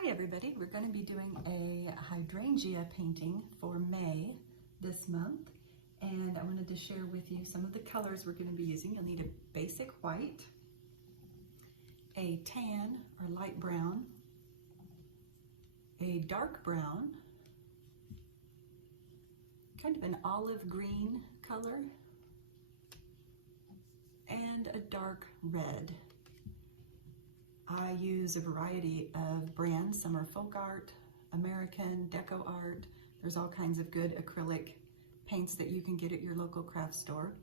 Hi everybody, we're going to be doing a hydrangea painting for May this month, and I wanted to share with you some of the colors we're going to be using. You'll need a basic white, a tan or light brown, a dark brown, kind of an olive green color, and a dark red. I use a variety of brands. Some are folk art, American, deco art. There's all kinds of good acrylic paints that you can get at your local craft store.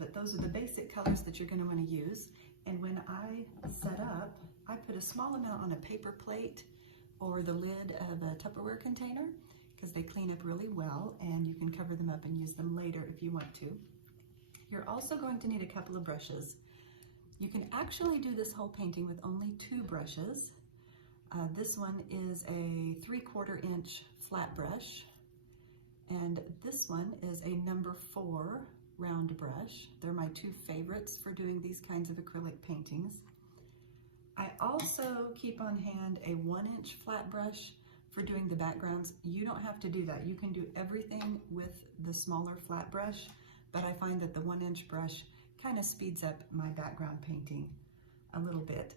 But those are the basic colors that you're going to want to use. And when I set up, I put a small amount on a paper plate or the lid of a Tupperware container because they clean up really well, and you can cover them up and use them later if you want to. You're also going to need a couple of brushes. You can actually do this whole painting with only 2 brushes. This one is a 3/4 inch flat brush, and this one is a number 4 round brush. They're my 2 favorites for doing these kinds of acrylic paintings. I also keep on hand a 1 inch flat brush for doing the backgrounds. You don't have to do that. You can do everything with the smaller flat brush, but I find that the 1 inch brush kind of speeds up my background painting a little bit.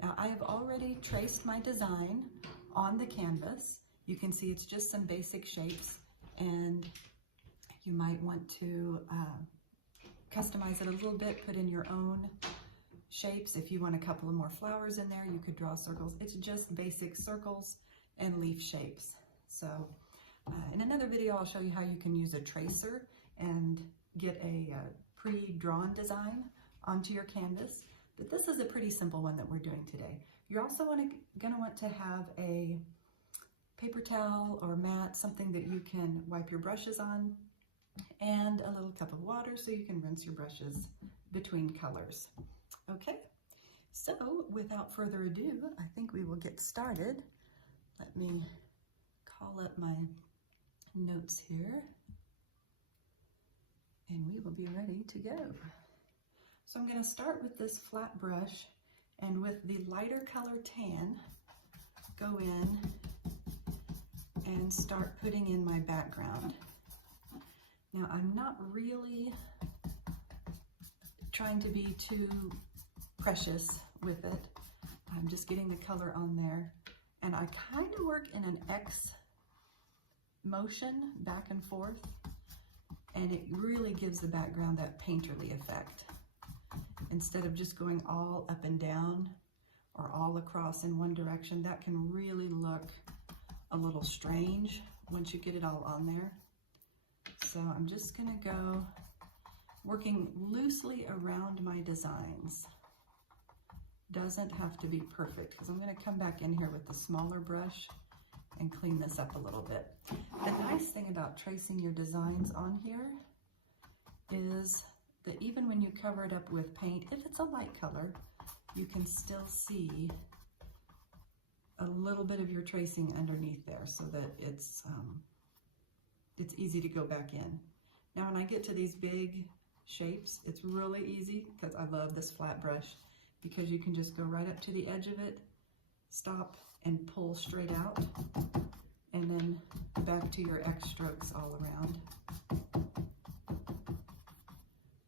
Now I have already traced my design on the canvas. You can see it's just some basic shapes, and you might want to customize it a little bit, put in your own shapes. If you want a couple of more flowers in there, you could draw circles. It's just basic circles and leaf shapes. So in another video, I'll show you how you can use a tracer and get a pre-drawn design onto your canvas, but this is a pretty simple one that we're doing today. You're also going to want to have a paper towel or mat, something that you can wipe your brushes on, and a little cup of water so you can rinse your brushes between colors. Okay, so without further ado, I think we will get started. Let me call up my notes here, and we will be ready to go. So I'm going to start with this flat brush, and with the lighter color tan, go in and start putting in my background. Now I'm not really trying to be too precious with it. I'm just getting the color on there, and I kind of work in an X motion back and forth, and it really gives the background that painterly effect. Instead of just going all up and down or all across in one direction, that can really look a little strange once you get it all on there. So I'm just gonna go working loosely around my designs. Doesn't have to be perfect, because I'm gonna come back in here with the smaller brush and clean this up a little bit. The nice thing about tracing your designs on here is that even when you cover it up with paint, if it's a light color, you can still see a little bit of your tracing underneath there, so that it's easy to go back in. Now when I get to these big shapes, it's really easy, because I love this flat brush, because you can just go right up to the edge of it, stop, and pull straight out, and then back to your X strokes all around.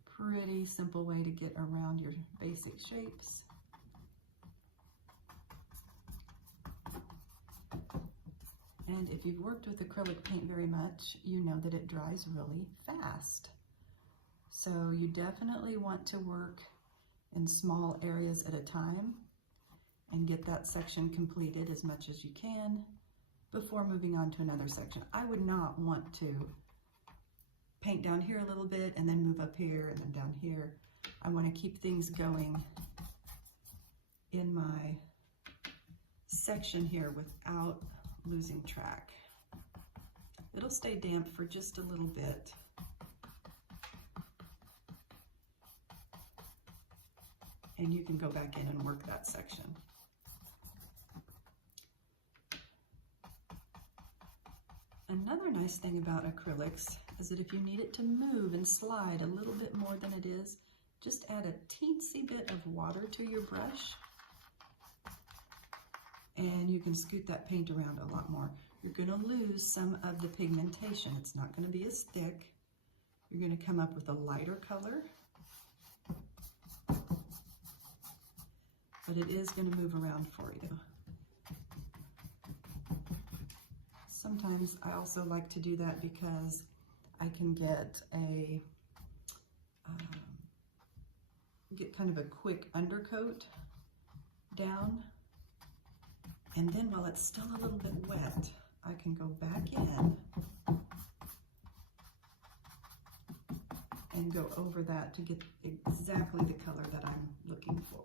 Pretty simple way to get around your basic shapes. And if you've worked with acrylic paint very much, you know that it dries really fast. So you definitely want to work in small areas at a time and get that section completed as much as you can before moving on to another section. I would not want to paint down here a little bit and then move up here and then down here. I want to keep things going in my section here without losing track. It'll stay damp for just a little bit. And you can go back in and work that section. Another nice thing about acrylics is that if you need it to move and slide a little bit more than it is, just add a teensy bit of water to your brush, and you can scoot that paint around a lot more. You're going to lose some of the pigmentation. It's not going to be as thick. You're going to come up with a lighter color, but it is going to move around for you. Sometimes I also like to do that because I can get kind of a quick undercoat down, and then while it's still a little bit wet, I can go back in and go over that to get exactly the color that I'm looking for.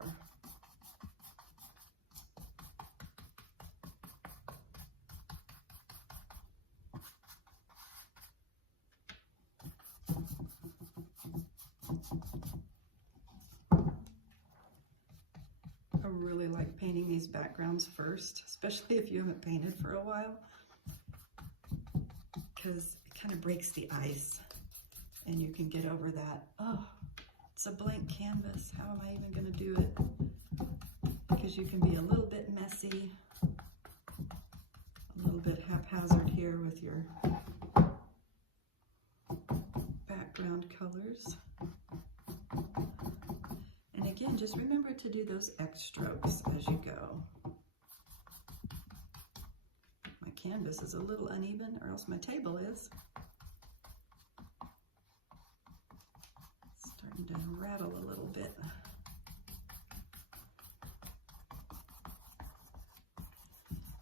I really like painting these backgrounds first, especially if you haven't painted for a while, because it kind of breaks the ice and you can get over that, oh, it's a blank canvas, how am I even going to do it? Because you can be a little bit messy, a little bit haphazard here with your background colors. And again, just remember to do those X strokes as you go. My canvas is a little uneven, or else my table is. Starting to rattle a little bit.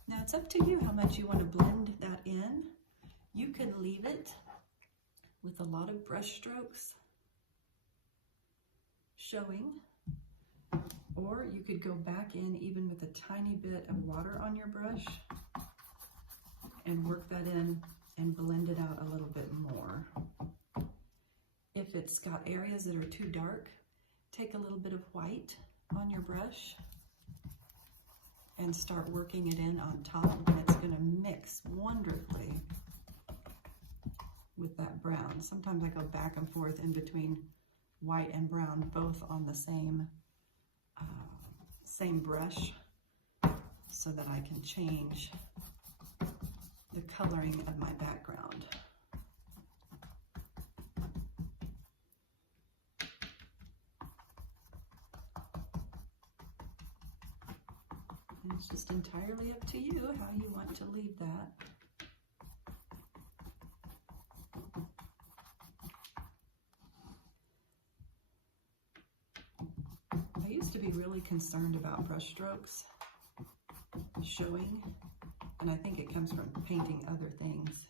Now it's up to you how much you want to blend that in. You can leave it with a lot of brush strokes showing, or you could go back in even with a tiny bit of water on your brush and work that in and blend it out a little bit more. If it's got areas that are too dark, take a little bit of white on your brush and start working it in on top, and it's going to mix wonderfully with that brown. Sometimes I go back and forth in between white and brown, both on the same brush, so that I can change the coloring of my background. And it's just entirely up to you how you want to leave that. I used to be really concerned about brush strokes showing, and I think it comes from painting other things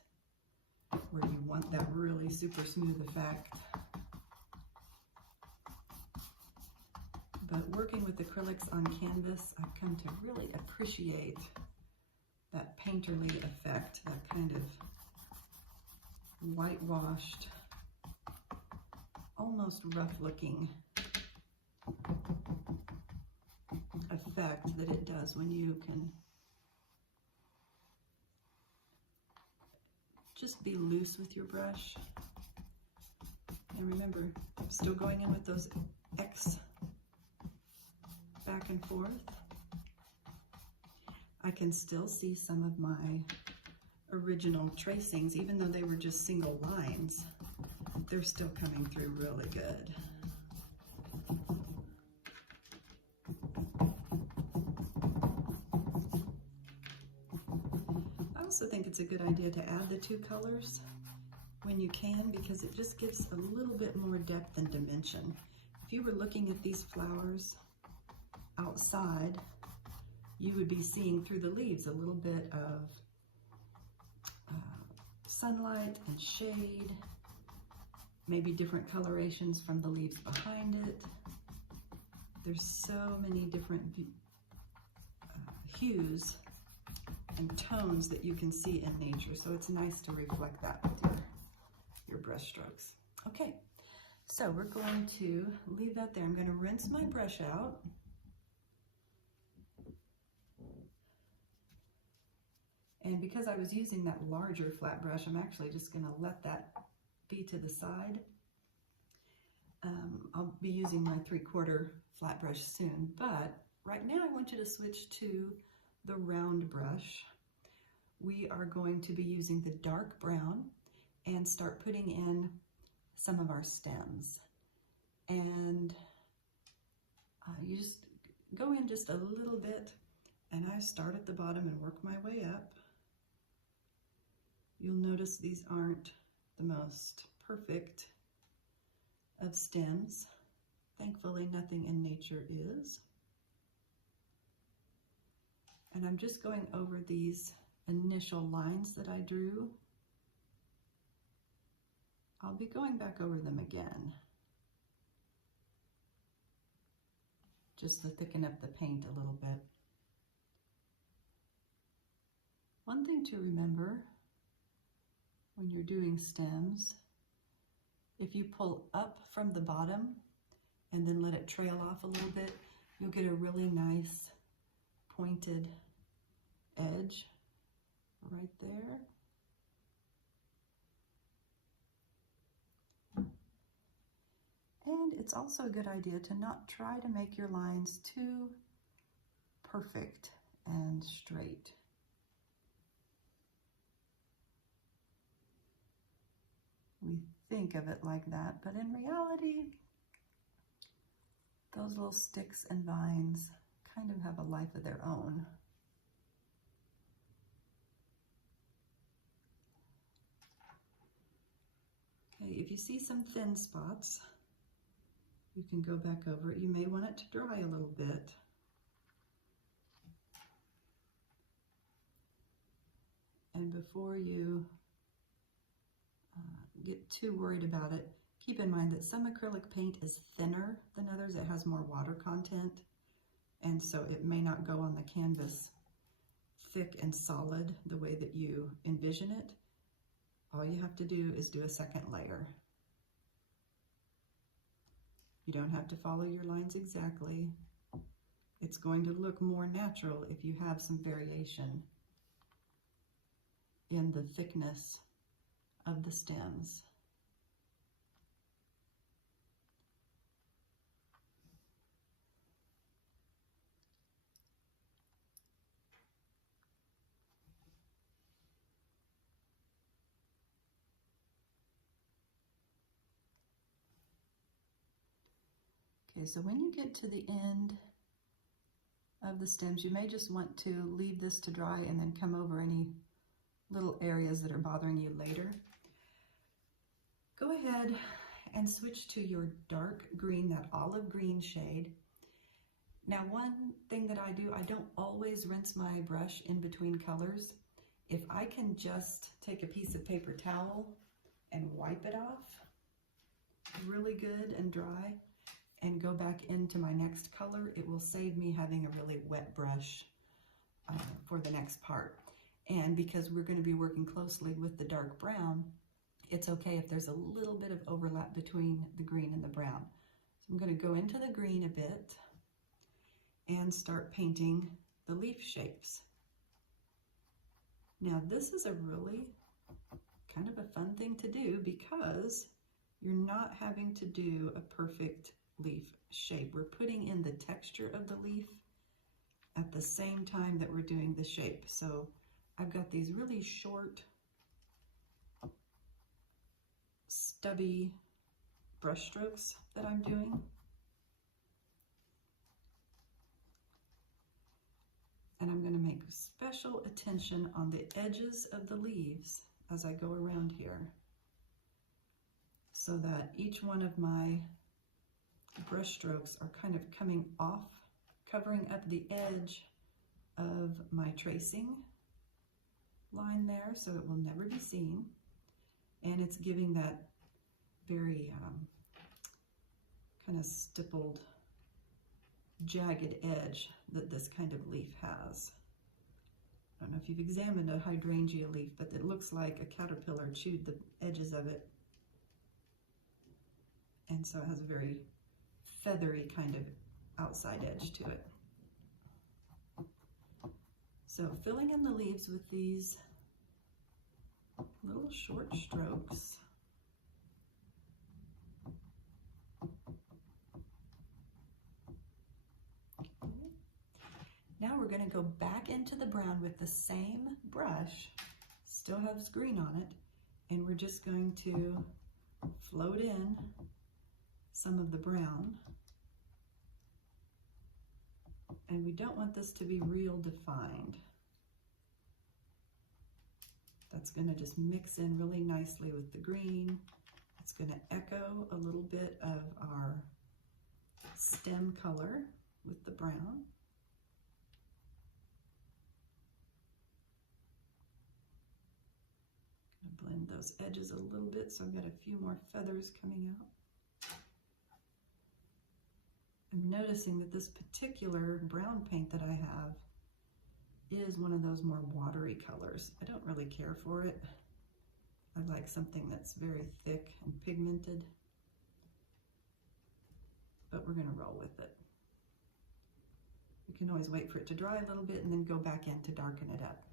where you want that really super smooth effect. But working with acrylics on canvas, I've come to really appreciate that painterly effect, that kind of whitewashed, almost rough looking effect that it does when you can just be loose with your brush. And remember, I'm still going in with those X back and forth. I can still see some of my original tracings, even though they were just single lines, they're still coming through really good. I also think it's a good idea to add the two colors when you can, because it just gives a little bit more depth and dimension. If you were looking at these flowers outside, you would be seeing through the leaves a little bit of sunlight and shade, maybe different colorations from the leaves behind it. There's so many different hues and tones that you can see in nature, so it's nice to reflect that with your brush strokes. Okay, so we're going to leave that there. I'm going to rinse my brush out. And because I was using that larger flat brush, I'm actually just going to let that be to the side. I'll be using my 3/4 flat brush soon, but right now I want you to switch to the round brush, we are going to be using the dark brown and start putting in some of our stems. And you just go in just a little bit, and I start at the bottom and work my way up. You'll notice these aren't the most perfect of stems. Thankfully, nothing in nature is. And I'm just going over these initial lines that I drew. I'll be going back over them again, just to thicken up the paint a little bit. One thing to remember when you're doing stems, if you pull up from the bottom and then let it trail off a little bit, you'll get a really nice pointed edge right there. And it's also a good idea to not try to make your lines too perfect and straight. We think of it like that, but in reality, those little sticks and vines kind of have a life of their own. Okay, if you see some thin spots, you can go back over it. You may want it to dry a little bit. And before you get too worried about it, keep in mind that some acrylic paint is thinner than others. It has more water content, and so it may not go on the canvas thick and solid the way that you envision it. All you have to do is do a second layer. You don't have to follow your lines exactly. It's going to look more natural if you have some variation in the thickness of the stems. Okay, so when you get to the end of the stems, you may just want to leave this to dry and then come over any little areas that are bothering you later. Go ahead and switch to your dark green, that olive green shade. Now, one thing that I do, I don't always rinse my brush in between colors. If I can just take a piece of paper towel and wipe it off really good and dry and go back into my next color, it will save me having a really wet brush for the next part. And because we're going to be working closely with the dark brown, it's okay if there's a little bit of overlap between the green and the brown. So I'm going to go into the green a bit and start painting the leaf shapes. Now, this is a really kind of a fun thing to do because you're not having to do a perfect leaf shape. We're putting in the texture of the leaf at the same time that we're doing the shape. So I've got these really short, stubby brush strokes that I'm doing. And I'm going to make special attention on the edges of the leaves as I go around here, so that each one of my brush strokes are kind of coming off, covering up the edge of my tracing line there, so it will never be seen. And it's giving that very kind of stippled, jagged edge that this kind of leaf has. I don't know if you've examined a hydrangea leaf, but it looks like a caterpillar chewed the edges of it. And so it has a very feathery kind of outside edge to it. So filling in the leaves with these little short strokes. Now we're going to go back into the with the same brush, still has green on it, and we're just going to float in some of the brown. And we don't want this to be real defined. That's going to just mix in really nicely with the green. It's going to echo a little bit of our stem color with the brown. Blend those edges a little bit so I've got a few more feathers coming out. I'm noticing that this particular brown paint that I have is one of those more watery colors. I don't really care for it. I like something that's very thick and pigmented, but we're going to roll with it. You can always wait for it to dry a little bit and then go back in to darken it up.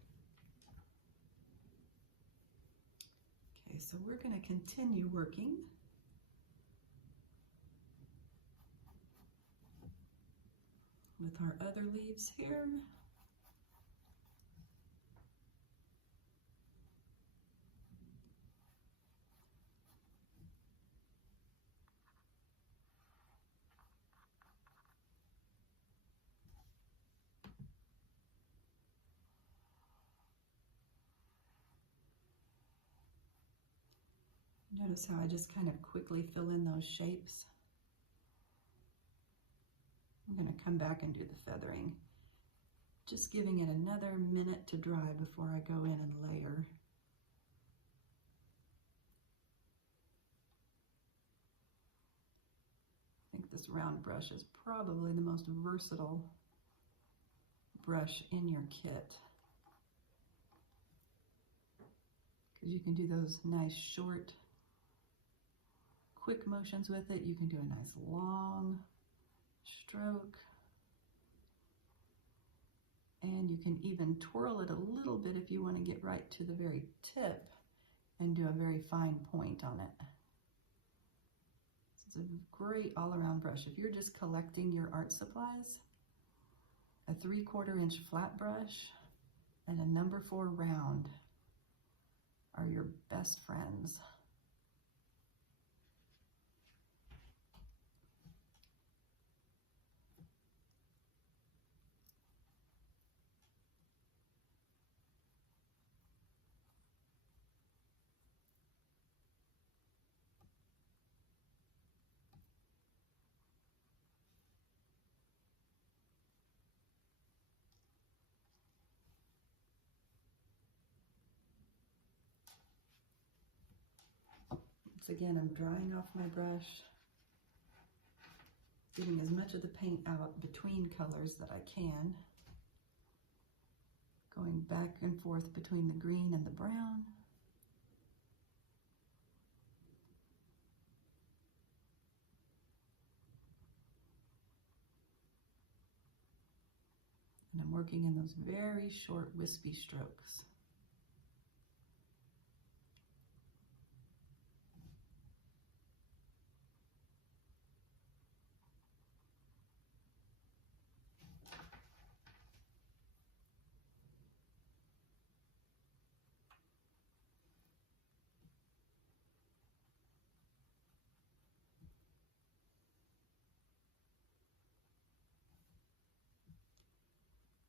Okay, so we're going to continue working. With our other leaves here. Notice how I just kind of quickly fill in those shapes. I'm going to come back and do the feathering. Just giving it another minute to dry before I go in and layer. I think this round brush is probably the most versatile brush in your kit, because you can do those nice short, quick motions with it. You can do a nice long stroke, and you can even twirl it a little bit if you want to get right to the very tip and do a very fine point on it. It's a great all-around brush. If you're just collecting your art supplies, a 3/4 inch flat brush and a number 4 round are your best friends. Once again, I'm drying off my brush, getting as much of the paint out between colors that I can, going back and forth between the green and the brown. And I'm working in those very short, wispy strokes.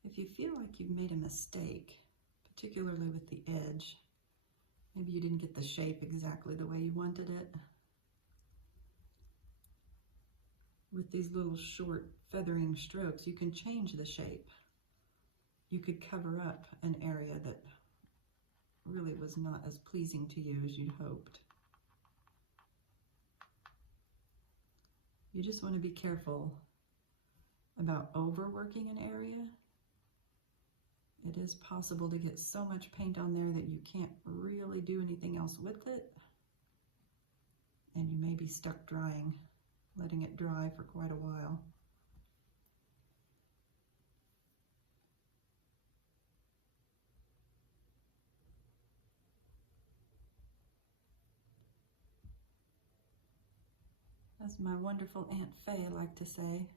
If you feel like you've made a mistake, particularly with the edge, maybe you didn't get the shape exactly the way you wanted it, with these little short feathering strokes, you can change the shape. You could cover up an area that really was not as pleasing to you as you'd hoped. You just want to be careful about overworking an area. It is possible to get so much paint on there that you can't really do anything else with it, and you may be stuck drying, letting it dry for quite a while. As my wonderful Aunt Faye liked to say,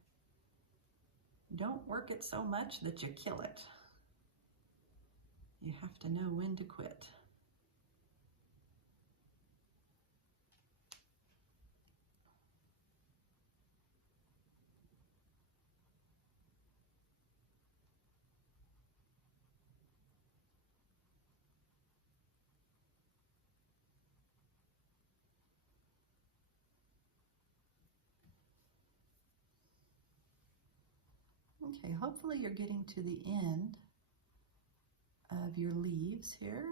don't work it so much that you kill it. You have to know when to quit. Okay, hopefully you're getting to the end of your leaves here.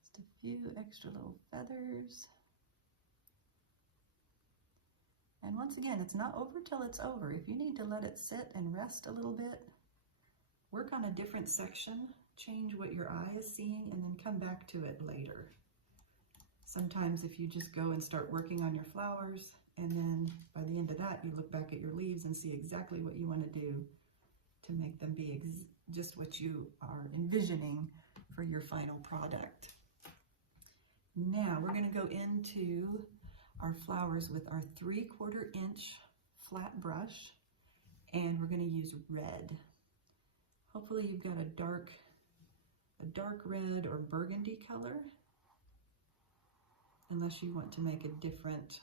Just a few extra little feathers. And once again, it's not over till it's over. If you need to let it sit and rest a little bit, work on a different section, change what your eye is seeing, and then come back to it later. Sometimes if you just go and start working on your flowers, and then by the end of that, you look back at your leaves and see exactly what you want to do to make them be just what you are envisioning for your final product. Now we're going to go into our flowers with our 3/4 inch flat brush, and we're going to use red. Hopefully you've got a dark red or burgundy color, unless you want to make a different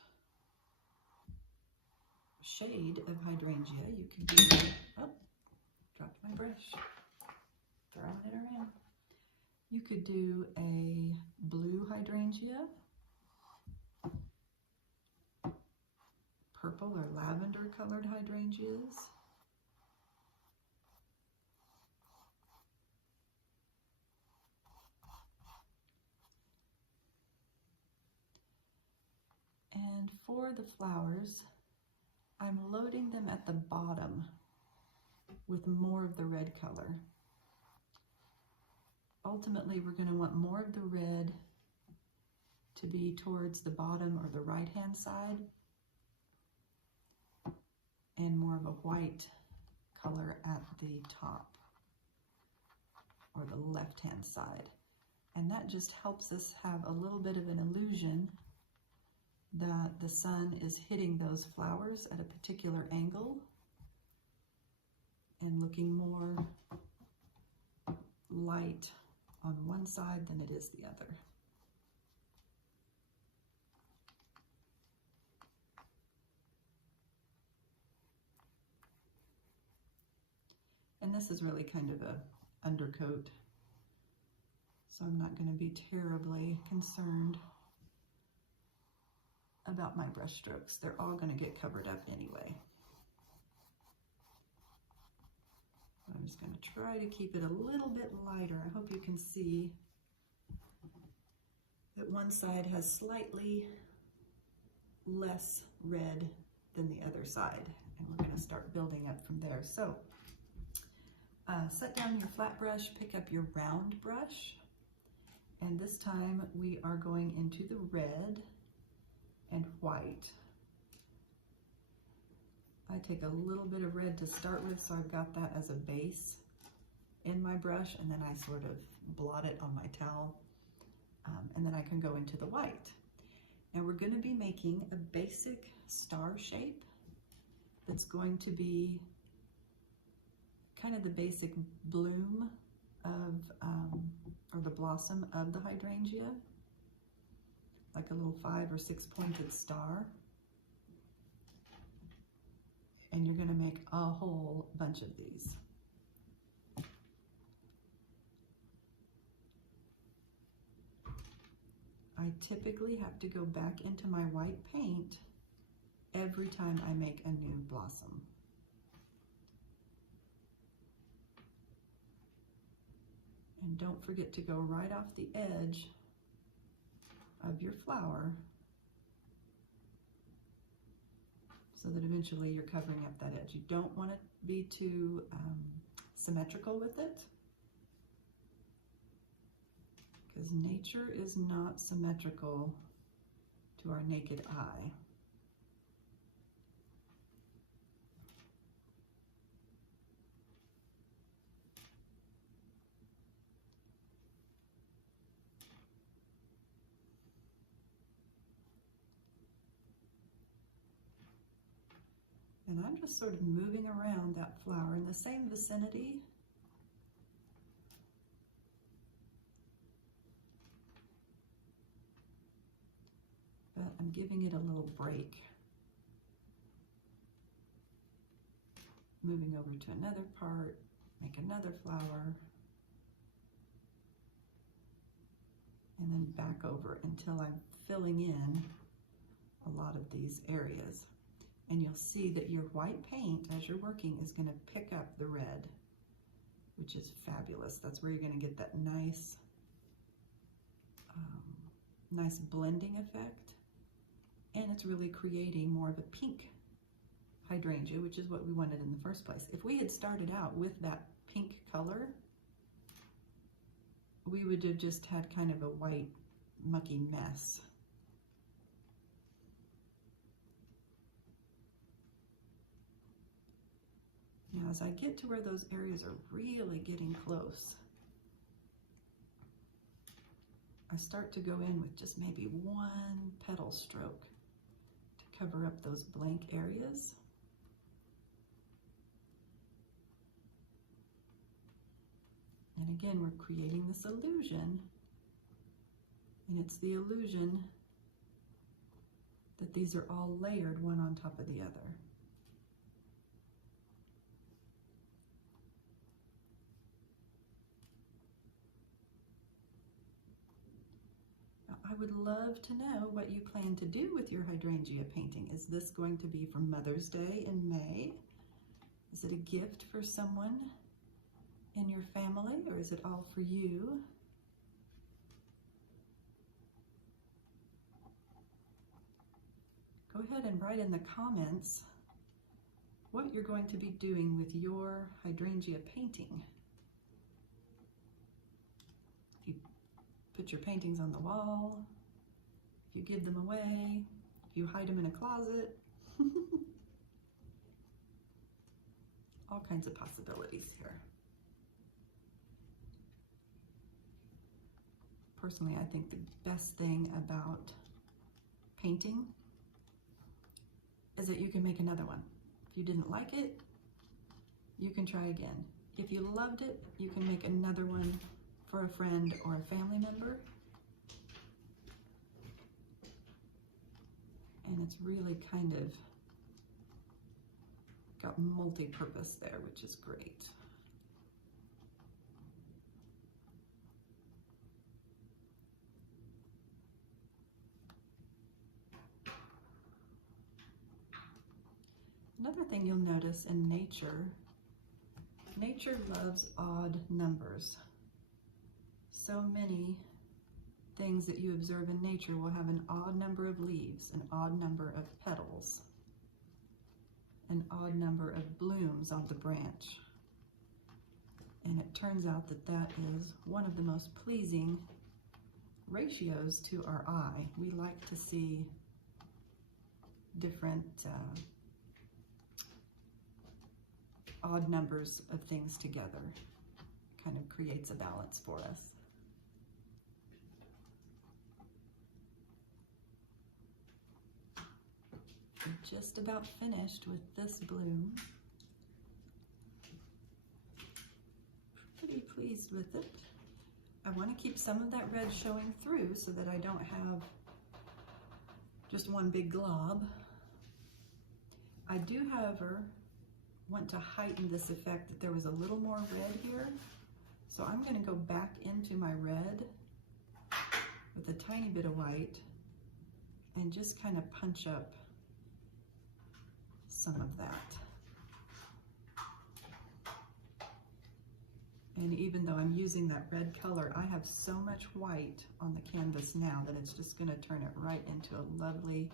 shade of hydrangea. You can do, oh, dropped my brush, throwing it around. You could do a blue hydrangea, purple or lavender colored hydrangeas, and for the flowers, I'm loading them at the bottom with more of the red color. Ultimately, we're going to want more of the red to be towards the bottom or the right-hand side, and more of a white color at the top or the left-hand side. And that just helps us have a little bit of an illusion that the sun is hitting those flowers at a particular angle and looking more light on one side than it is the other. And this is really kind of a undercoat, so I'm not going to be terribly concerned about my brush strokes. They're all going to get covered up anyway. I'm just going to try to keep it a little bit lighter. I hope you can see that one side has slightly less red than the other side, and we're going to start building up from there. So set down your flat brush, pick up your round brush, and this time we are going into the red and white. I take a little bit of red to start with, so I've got that as a base in my brush, and then I sort of blot it on my towel, and then I can go into the white. And we're going to be making a basic star shape that's going to be kind of the basic bloom of, or the blossom of the hydrangea, like a little 5 or 6 pointed star. And you're going to make a whole bunch of these. I typically have to go back into my white paint every time I make a new blossom. And don't forget to go right off the edge of your flower so that eventually you're covering up that edge. You don't want to be too symmetrical with it, because nature is not symmetrical to our naked eye. And I'm just sort of moving around that flower in the same vicinity. But I'm giving it a little break. Moving over to another part, make another flower, and then back over until I'm filling in a lot of these areas. And you'll see that your white paint, as you're working, is going to pick up the red, which is fabulous. That's where you're going to get that nice, nice blending effect. And it's really creating more of a pink hydrangea, which is what we wanted in the first place. If we had started out with that pink color, we would have just had kind of a white, mucky mess. Now, as I get to where those areas are really getting close, I start to go in with just maybe one petal stroke to cover up those blank areas. And again, we're creating this illusion, and it's the illusion that these are all layered one on top of the other. I would love to know what you plan to do with your hydrangea painting. Is this going to be for Mother's Day in May? Is it a gift for someone in your family, or is it all for you? Go ahead and write in the comments what you're going to be doing with your hydrangea painting. Put your paintings on the wall, if you give them away, if you hide them in a closet. All kinds of possibilities here. Personally, I think the best thing about painting is that you can make another one. If you didn't like it, you can try again. If you loved it, you can make another one for a friend or a family member. And it's really kind of got multi-purpose there, which is great. Another thing you'll notice in nature, nature loves odd numbers. So many things that you observe in nature will have an odd number of leaves, an odd number of petals, an odd number of blooms on the branch. And it turns out that that is one of the most pleasing ratios to our eye. We like to see different odd numbers of things together. Kind of creates a balance for us. I'm just about finished with this bloom. Pretty pleased with it. I want to keep some of that red showing through so that I don't have just one big glob. I do, however, want to heighten this effect that there was a little more red here. So I'm going to go back into my red with a tiny bit of white and just kind of punch up some of that. And even though I'm using that red color, I have so much white on the canvas now that it's just going to turn it right into a lovely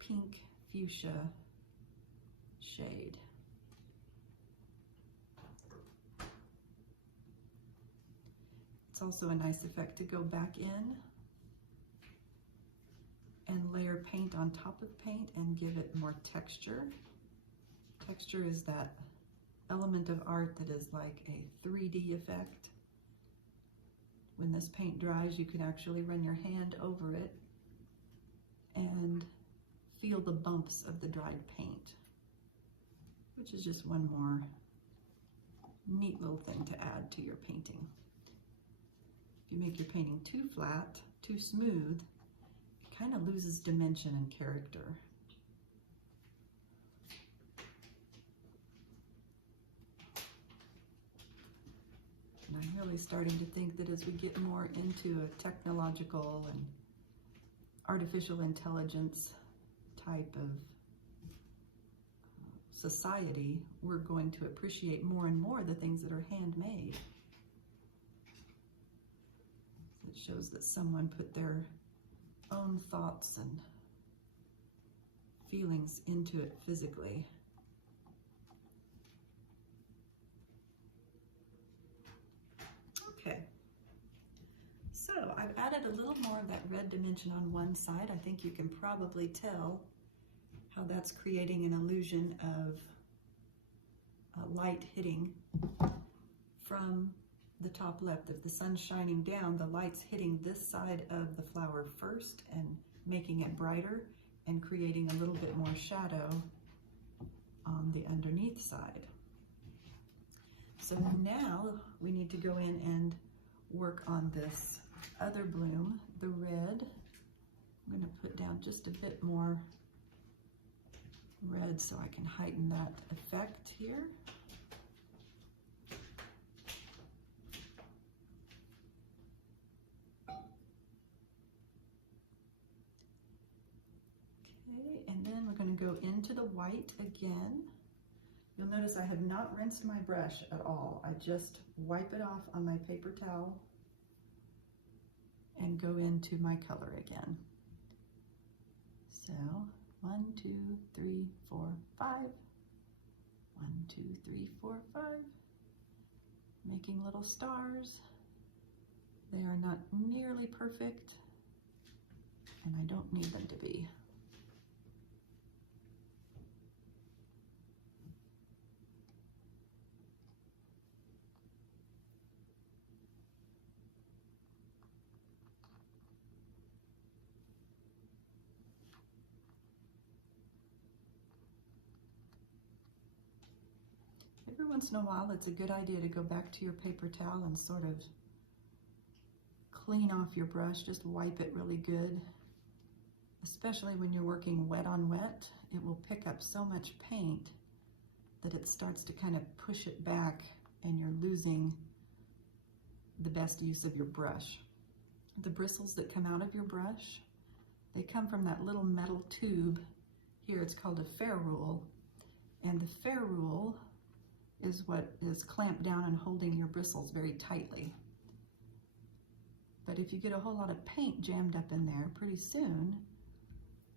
pink fuchsia shade. It's also a nice effect to go back in and layer paint on top of paint and give it more texture. Texture is that element of art that is like a 3D effect. When this paint dries, you can actually run your hand over it and feel the bumps of the dried paint. which is just one more neat little thing to add to your painting. If you make your painting too flat, too smooth, it kind of loses dimension and character. And I'm really starting to think that as we get more into a technological and artificial intelligence type of society, we're going to appreciate more and more the things that are handmade. It shows that someone put their own thoughts and feelings into it physically. Okay, so I've added a little more of that red dimension on one side. I think you can probably tell how that's creating an illusion of light hitting from the top left. If the sun's shining down, the light's hitting this side of the flower first and making it brighter and creating a little bit more shadow on the underneath side. So now we need to go in and work on this other bloom, the red. I'm going to put down just a bit more red so I can heighten that effect here. Okay, and then we're going to go into the white again. You'll notice I have not rinsed my brush at all. I just wipe it off on my paper towel and go into my color again. So 1, 2, 3, 4, 5. 1, 2, 3, 4, 5. Making little stars. They are not nearly perfect, and I don't need them to be. Every once in a while, it's a good idea to go back to your paper towel and sort of clean off your brush. Just wipe it really good. Especially when you're working wet on wet, it will pick up so much paint that it starts to kind of push it back and you're losing the best use of your brush. The bristles that come out of your brush, they come from that little metal tube. Here it's called a ferrule, and the ferrule is what is clamped down and holding your bristles very tightly. But if you get a whole lot of paint jammed up in there, pretty soon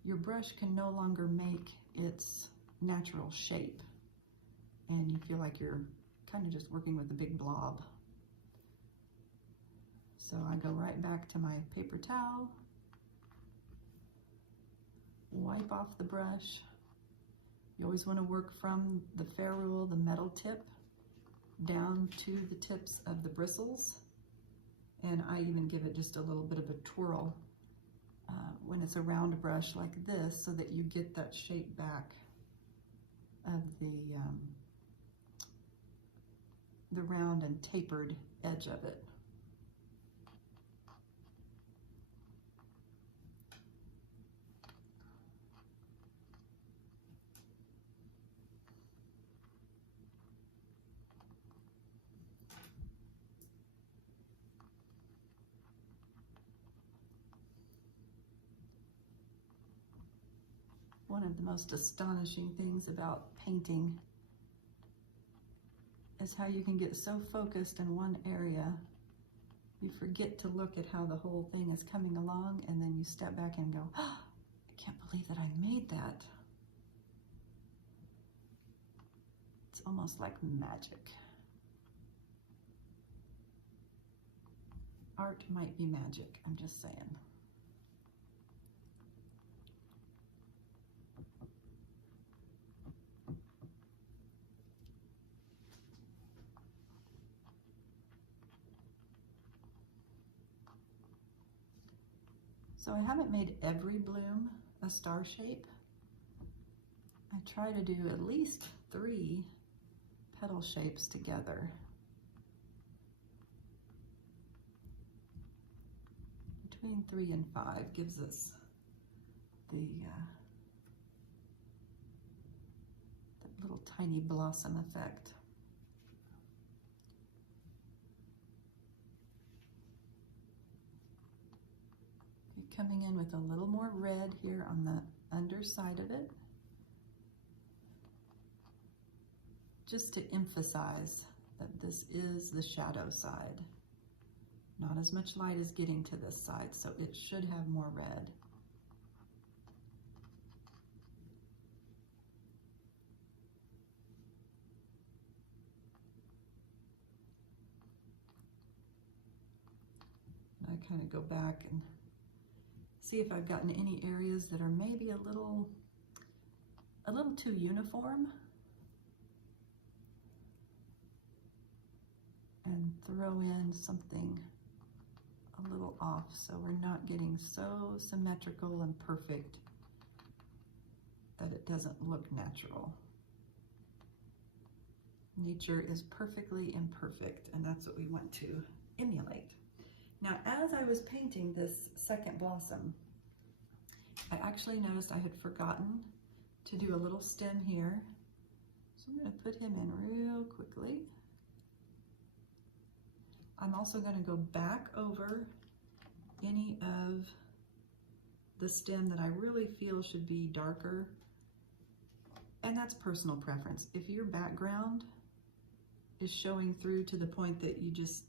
your brush can no longer make its natural shape, and you feel like you're kind of just working with a big blob. So I go right back to my paper towel, wipe off the brush. You always want to work from the ferrule, the metal tip, down to the tips of the bristles. And I even give it just a little bit of a twirl when it's a round brush like this, so that you get that shape back of the round and tapered edge of it. One of the most astonishing things about painting is how you can get so focused in one area, you forget to look at how the whole thing is coming along, and then you step back and go, oh, I can't believe that I made that. It's almost like magic. Art might be magic, I'm just saying. So I haven't made every bloom a star shape. I try to do at least 3 petal shapes together. Between 3 and 5 gives us the that little tiny blossom effect. You're coming in with a little more red here on the underside of it, just to emphasize that this is the shadow side. Not as much light is getting to this side, so it should have more red. And I kind of go back and see if I've gotten any areas that are maybe a little too uniform, and throw in something a little off so we're not getting so symmetrical and perfect that it doesn't look natural. Nature is perfectly imperfect, and that's what we want to emulate. Now, as I was painting this second blossom, I actually noticed I had forgotten to do a little stem here. So I'm going to put him in real quickly. I'm also going to go back over any of the stem that I really feel should be darker, and that's personal preference. If your background is showing through to the point that you just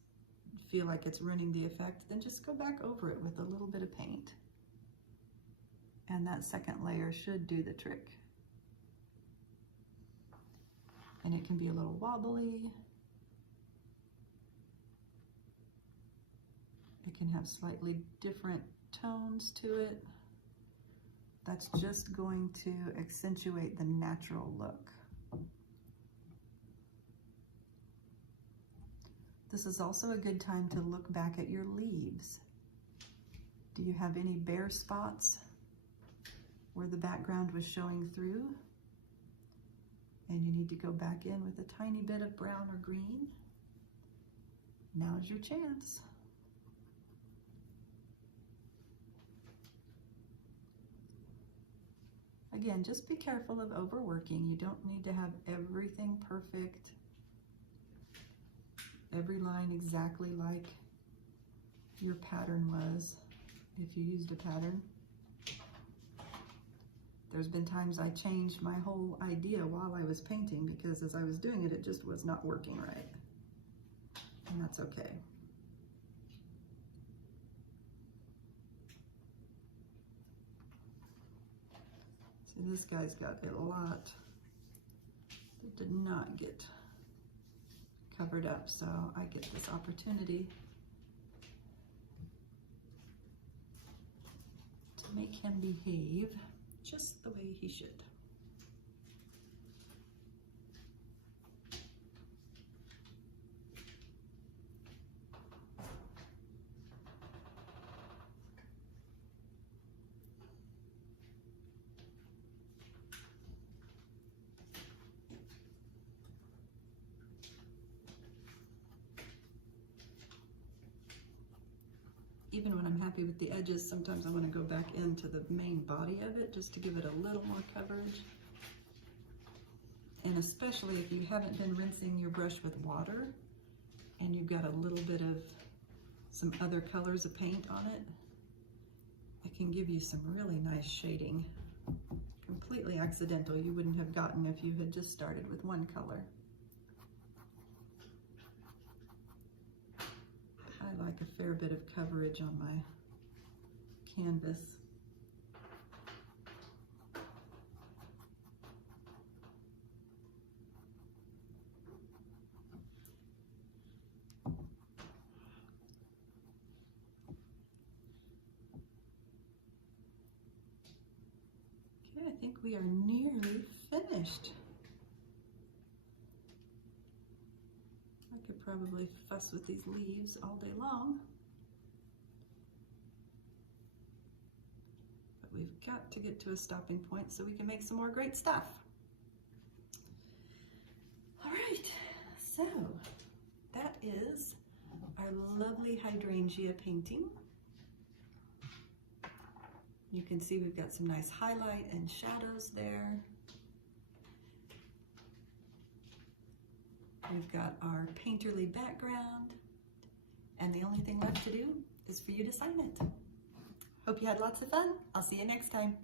feel like it's ruining the effect, then just go back over it with a little bit of paint, and that second layer should do the trick. And it can be a little wobbly. It can have slightly different tones to it. That's just going to accentuate the natural look. This is also a good time to look back at your leaves. Do you have any bare spots where the background was showing through? And you need to go back in with a tiny bit of brown or green. Now's your chance. Again, just be careful of overworking. You don't need to have everything perfect, every line exactly like your pattern was, if you used a pattern. There's been times I changed my whole idea while I was painting because as I was doing it, it just was not working right. And that's okay. See, this guy's got a lot that did not get covered up, so I get this opportunity to make him behave just the way he should. Even when I'm happy with the edges, sometimes I want to go back into the main body of it just to give it a little more coverage. And especially if you haven't been rinsing your brush with water and you've got a little bit of some other colors of paint on it, it can give you some really nice shading. Completely accidental, you wouldn't have gotten if you had just started with one color. I like a fair bit of coverage on my canvas. Okay, I think we are nearly finished. I could probably fuss with these leaves all day long, but we've got to get to a stopping point so we can make some more great stuff. So that is our lovely hydrangea painting. You can see we've got some nice highlight and shadows there. We've got our painterly background, and the only thing left to do is for you to sign it. Hope you had lots of fun. I'll see you next time.